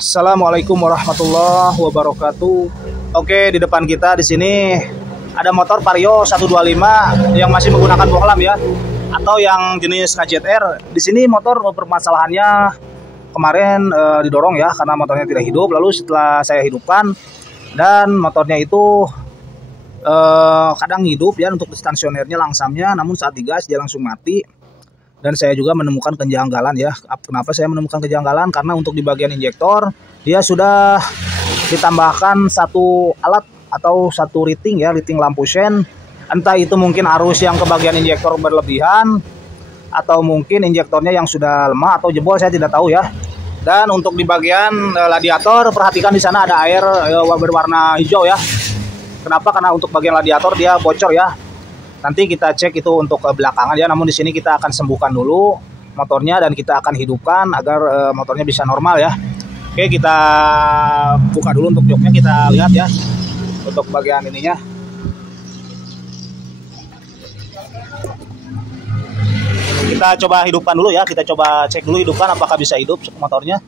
Assalamualaikum warahmatullahi wabarakatuh. Oke, di depan kita di sini ada motor Vario 125 yang masih menggunakan bohlam ya, atau yang jenis KZR. Di sini motor permasalahannya kemarin didorong ya karena motornya tidak hidup. Lalu setelah saya hidupkan dan motornya itu kadang hidup ya untuk stasionernya langsamnya, namun saat digas dia langsung mati. Dan saya juga menemukan kejanggalan ya. Kenapa saya menemukan kejanggalan? Karena untuk di bagian injektor dia sudah ditambahkan satu alat atau satu riting ya, riting lampu sen. Entah itu mungkin arus yang ke bagian injektor berlebihan, atau mungkin injektornya yang sudah lemah atau jebol, saya tidak tahu ya. Dan untuk di bagian radiator, perhatikan di sana ada air berwarna hijau ya. Kenapa? Karena untuk bagian radiator dia bocor ya. Nanti kita cek itu untuk belakangan ya. Namun di sini kita akan sembuhkan dulu motornya dan kita akan hidupkan agar motornya bisa normal ya. Oke, kita buka dulu untuk joknya, kita lihat ya untuk bagian ininya. Kita coba hidupkan dulu ya. Kita coba cek dulu hidupkan apakah bisa hidup motornya.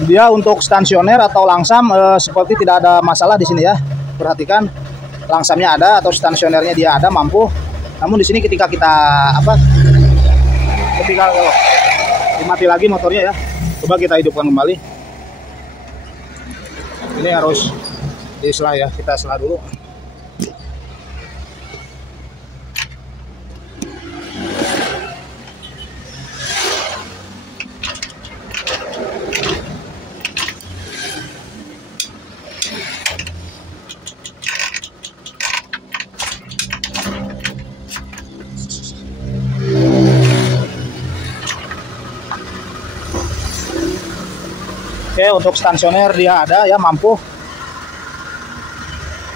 Dia untuk stasioner atau langsam seperti tidak ada masalah di sini ya. Perhatikan langsamnya ada atau stasionernya dia ada mampu. Namun di sini ketika kita ketika dimati lagi motornya ya. Coba kita hidupkan kembali. Ini harus disela ya, kita sela dulu. Oke, untuk stasioner dia ada ya, mampu.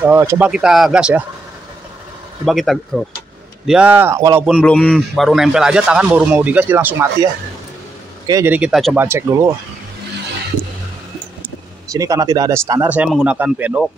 Coba kita gas ya. Coba kita dia walaupun belum baru nempel aja, tangan baru mau digas dia langsung mati ya. Oke, jadi kita coba cek dulu. Sini karena tidak ada standar, saya menggunakan pedok.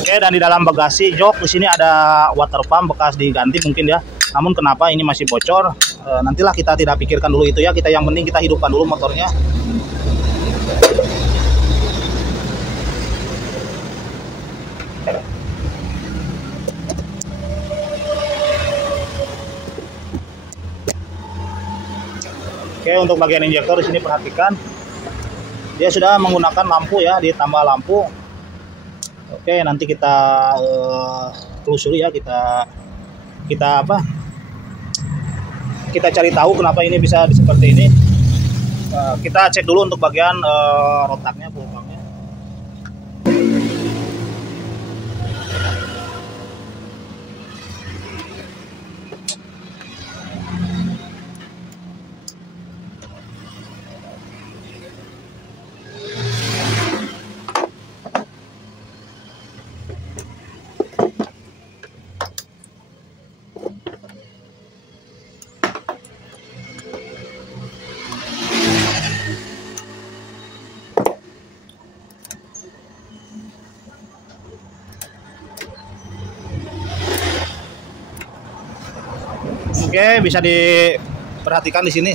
Oke, dan di dalam bagasi jok di sini ada water pump bekas diganti mungkin ya. Namun kenapa ini masih bocor? Nantilah kita tidak pikirkan dulu itu ya. Kita yang penting kita hidupkan dulu motornya. Oke, untuk bagian injektor di sini perhatikan. Dia sudah menggunakan lampu ya, ditambah lampu. Oke, nanti kita telusuri ya, kita cari tahu kenapa ini bisa seperti ini. Kita cek dulu untuk bagian rotaknya, pulpangnya. Oke, bisa diperhatikan di sini.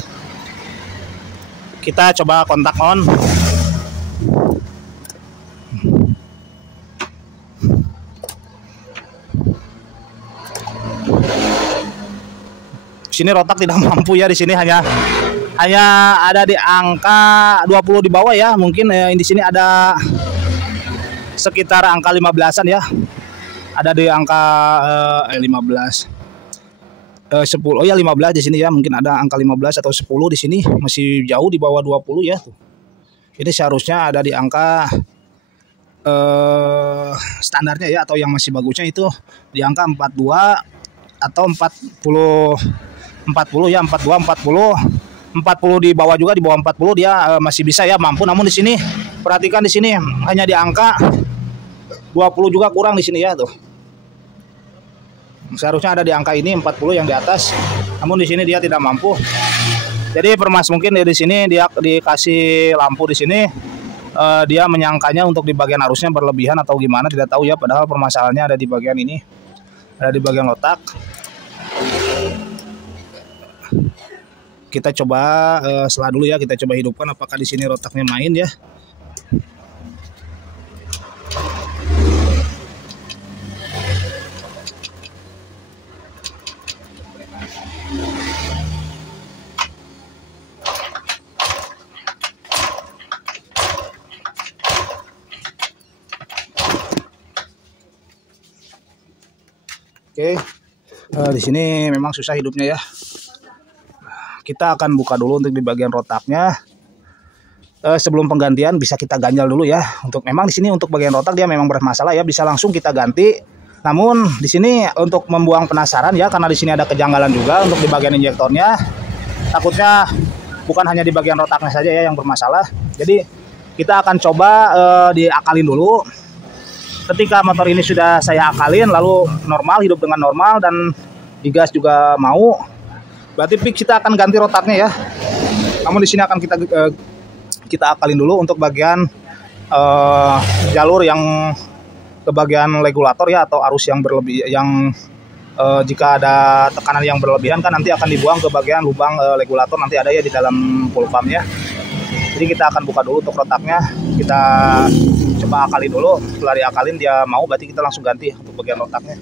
Kita coba kontak on. Sini rotak tidak mampu ya, di sini hanya ada di angka 20 di bawah ya. Mungkin di sini ada sekitar angka 15-an ya. Ada di angka 15. 10, oh ya 15 di sini ya, mungkin ada angka 15 atau 10 di sini, masih jauh di bawah 20 ya tuh. Ini seharusnya ada di angka standarnya ya, atau yang masih bagusnya itu di angka 42 atau 40 ya, 42 40 di bawah juga, di bawah 40 dia masih bisa ya, mampu. Namun di sini perhatikan, di sini hanya di angka 20 juga kurang di sini ya tuh. Seharusnya ada di angka ini 40 yang di atas. Namun di sini dia tidak mampu. Jadi Permas mungkin di sini dia dikasih lampu di sini, dia menyangkanya untuk di bagian arusnya berlebihan atau gimana tidak tahu ya, padahal permasalahannya ada di bagian ini, ada di bagian otak. Kita coba selah dulu ya, kita coba hidupkan apakah di sini rotaknya main ya. Oke, di sini memang susah hidupnya ya. Kita akan buka dulu untuk di bagian rotaknya. Sebelum penggantian bisa kita ganjal dulu ya. Untuk memang di sini untuk bagian rotak dia memang bermasalah ya, bisa langsung kita ganti. Namun di sini untuk membuang penasaran ya, karena di sini ada kejanggalan juga untuk di bagian injektornya. Takutnya bukan hanya di bagian rotaknya saja ya yang bermasalah. Jadi kita akan coba diakalin dulu. Ketika motor ini sudah saya akalin, lalu normal, hidup dengan normal, dan digas juga mau, berarti kita akan ganti rotaknya ya. Namun di sini akan kita akalin dulu untuk bagian jalur yang ke bagian regulator ya, atau arus yang berlebih, yang jika ada tekanan yang berlebihan kan nanti akan dibuang ke bagian lubang regulator, nanti ada ya di dalam full pump ya. Jadi kita akan buka dulu untuk rotaknya, kita coba akalin dulu. Setelah diakalin dia mau, berarti kita langsung ganti untuk bagian rotaknya.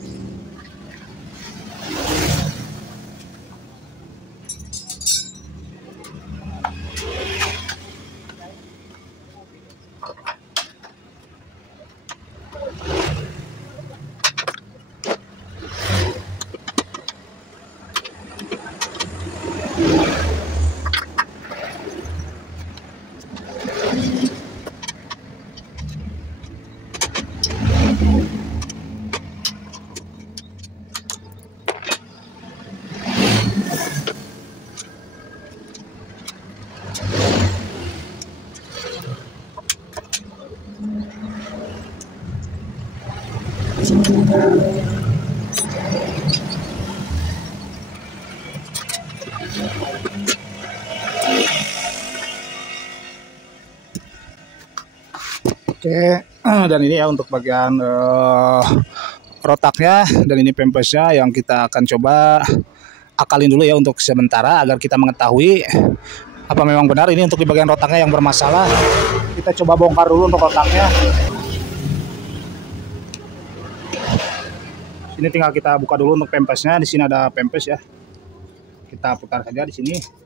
Oke, dan ini ya untuk bagian rotaknya, dan ini pempesnya yang kita akan coba akalin dulu ya untuk sementara agar kita mengetahui apa memang benar ini untuk di bagian rotaknya yang bermasalah. Kita coba bongkar dulu untuk rotaknya. Ini tinggal kita buka dulu untuk pempesnya. Di sini ada pempes ya. Kita putar saja di sini.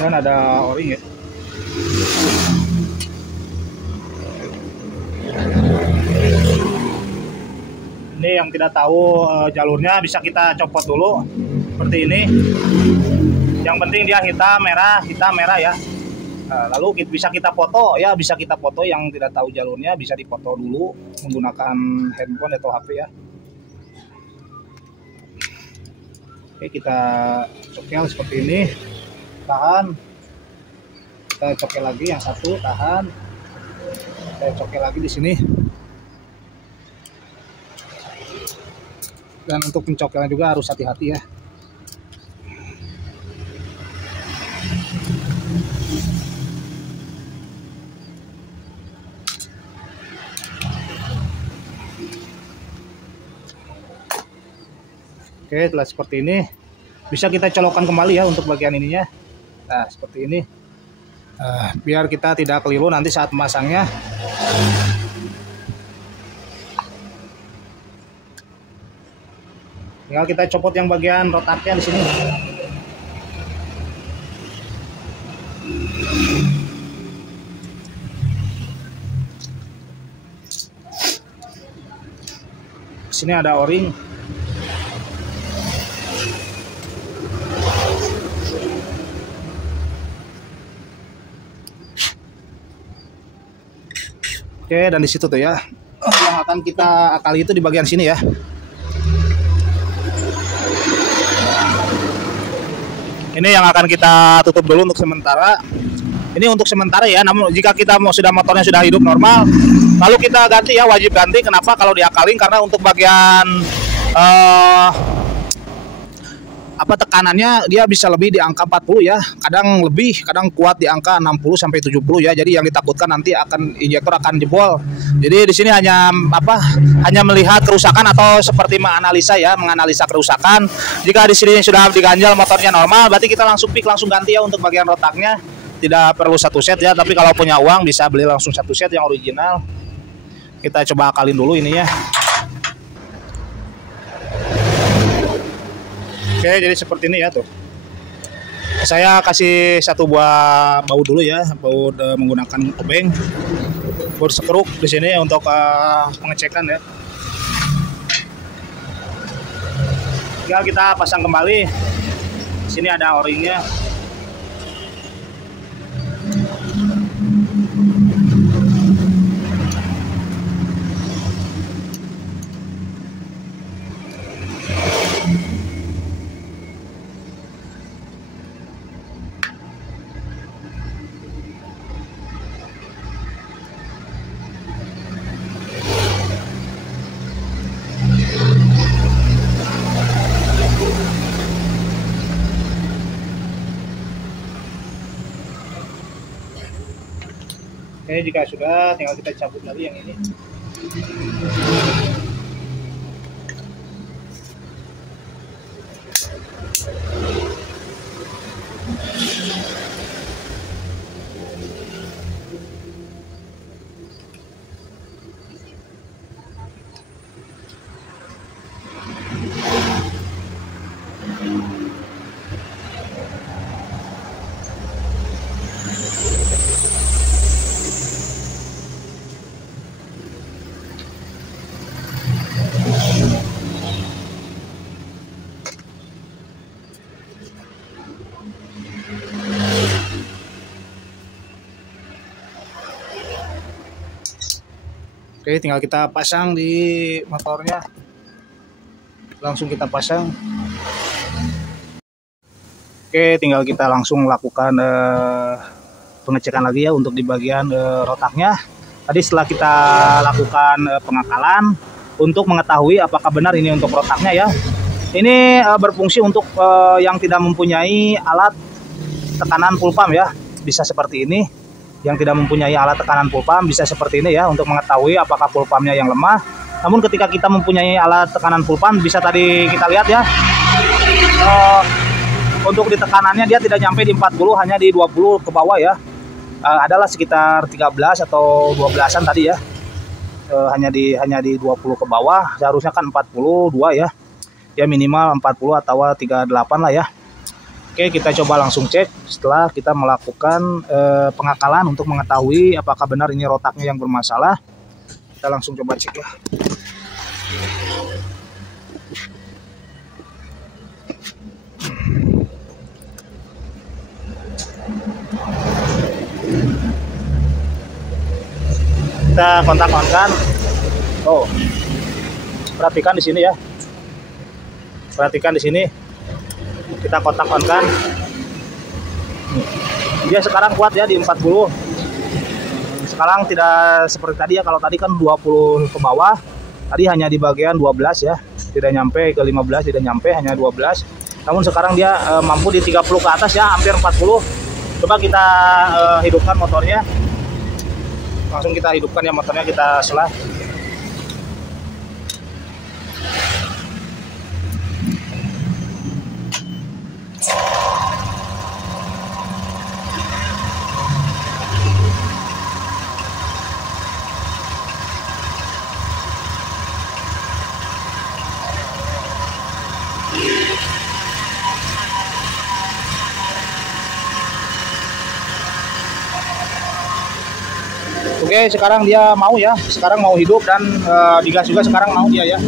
Dan ada o-ring ya. Ini yang tidak tahu jalurnya bisa kita copot dulu seperti ini. Yang penting dia hitam merah ya. Lalu bisa kita foto ya, bisa kita foto. Yang tidak tahu jalurnya bisa difoto dulu menggunakan handphone atau HP ya. Oke, kita cokel seperti ini. Tahan, kita cokel lagi yang satu, tahan, saya cokel lagi di sini. Dan untuk pencokelan juga harus hati-hati ya. Oke, setelah seperti ini bisa kita colokkan kembali ya untuk bagian ininya. Nah, seperti ini. Biar kita tidak keliru nanti saat memasangnya. Tinggal kita copot yang bagian rotaknya di sini. Di sini ada o-ring. Oke, dan di situ tuh ya. Yang akan kita akali itu di bagian sini ya. Ini yang akan kita tutup dulu untuk sementara. Ini untuk sementara ya. Namun jika kita sudah motornya sudah hidup normal, lalu kita ganti ya, wajib ganti. Kenapa? Kalau diakalin karena untuk bagian tekanannya dia bisa lebih di angka 40 ya. Kadang lebih, kadang kuat di angka 60 sampai 70 ya. Jadi yang ditakutkan nanti akan injektor akan jebol. Jadi di sini hanya melihat kerusakan atau seperti menganalisa kerusakan. Jika di sini sudah diganjal motornya normal, berarti kita langsung ganti ya untuk bagian rotaknya. Tidak perlu satu set ya, tapi kalau punya uang bisa beli langsung satu set yang original. Kita coba akalin dulu ini ya. Oke, jadi seperti ini ya tuh. Saya kasih satu buah baut dulu ya, baut menggunakan obeng, baut sekruk di sini untuk pengecekan ya. Tinggal kita pasang kembali. Di sini ada o-ringnya. Oke, jika sudah tinggal kita cabut lagi yang ini. Oke, tinggal kita pasang di motornya. Langsung kita pasang. Oke, tinggal kita langsung lakukan pengecekan lagi ya untuk di bagian rotaknya. Tadi setelah kita lakukan pengakalan untuk mengetahui apakah benar ini untuk rotaknya ya. Ini berfungsi untuk yang tidak mempunyai alat tekanan full pump ya. Bisa seperti ini. Yang tidak mempunyai alat tekanan full pump bisa seperti ini ya, untuk mengetahui apakah full pumpnya yang lemah. Namun ketika kita mempunyai alat tekanan full pump, bisa tadi kita lihat ya, untuk di tekanannya dia tidak nyampe di 40, hanya di 20 ke bawah ya. Adalah sekitar 13 atau 12-an tadi ya. Hanya di 20 ke bawah, seharusnya kan 42 ya. Ya minimal 40 atau 38 lah ya. Oke, kita coba langsung cek setelah kita melakukan pengakalan untuk mengetahui apakah benar ini rotaknya yang bermasalah. Kita langsung coba cek ya. Kita kontak-kontak. Oh, perhatikan di sini ya. Perhatikan di sini. Kita kontak-kontak. Dia sekarang kuat ya di 40. Sekarang tidak seperti tadi ya. Kalau tadi kan 20 ke bawah. Tadi hanya di bagian 12 ya. Tidak nyampe ke 15, tidak nyampe, hanya 12. Namun sekarang dia mampu di 30 ke atas ya, hampir 40. Coba kita hidupkan motornya. Langsung kita hidupkan ya motornya, kita selah. Oke, sekarang dia mau ya. Sekarang mau hidup dan digas juga sekarang mau dia ya.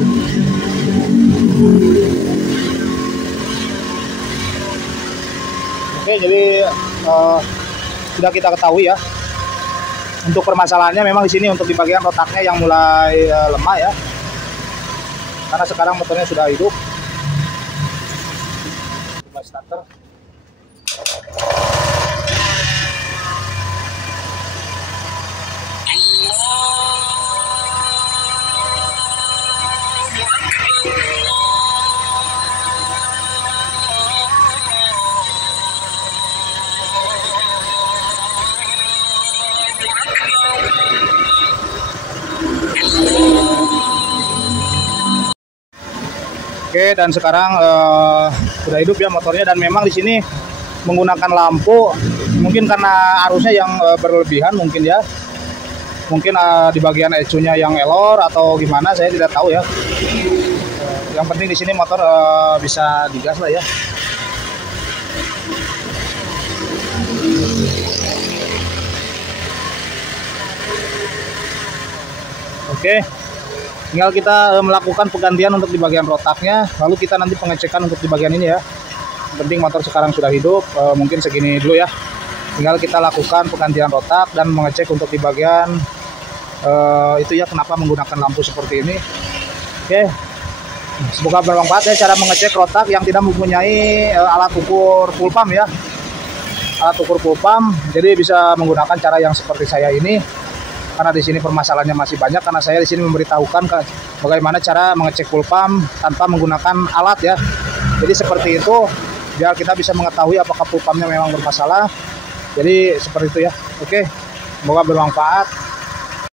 Oke, jadi sudah kita ketahui ya Untuk permasalahannya memang di sini untuk di bagian rotaknya yang mulai lemah ya. Karena sekarang motornya sudah hidup. Coba starter. Oke, dan sekarang sudah hidup ya motornya, dan memang di sini menggunakan lampu mungkin karena arusnya yang berlebihan mungkin ya. Mungkin di bagian ECU-nya yang error atau gimana, saya tidak tahu ya. Yang penting di sini motor bisa digas lah ya. Oke. Tinggal kita melakukan penggantian untuk di bagian rotaknya, lalu kita nanti pengecekan untuk di bagian ini ya. Yang penting motor sekarang sudah hidup, mungkin segini dulu ya. Tinggal kita lakukan penggantian rotak dan mengecek untuk di bagian itu ya, kenapa menggunakan lampu seperti ini. Oke, semoga bermanfaat ya cara mengecek rotak yang tidak mempunyai alat ukur full pump ya. Alat ukur full pump, jadi bisa menggunakan cara yang seperti saya ini. Karena di sini permasalahannya masih banyak, karena saya di sini memberitahukan bagaimana cara mengecek full pump tanpa menggunakan alat ya. Jadi seperti itu, biar kita bisa mengetahui apakah full pumpnya memang bermasalah. Jadi seperti itu ya. Oke, semoga bermanfaat.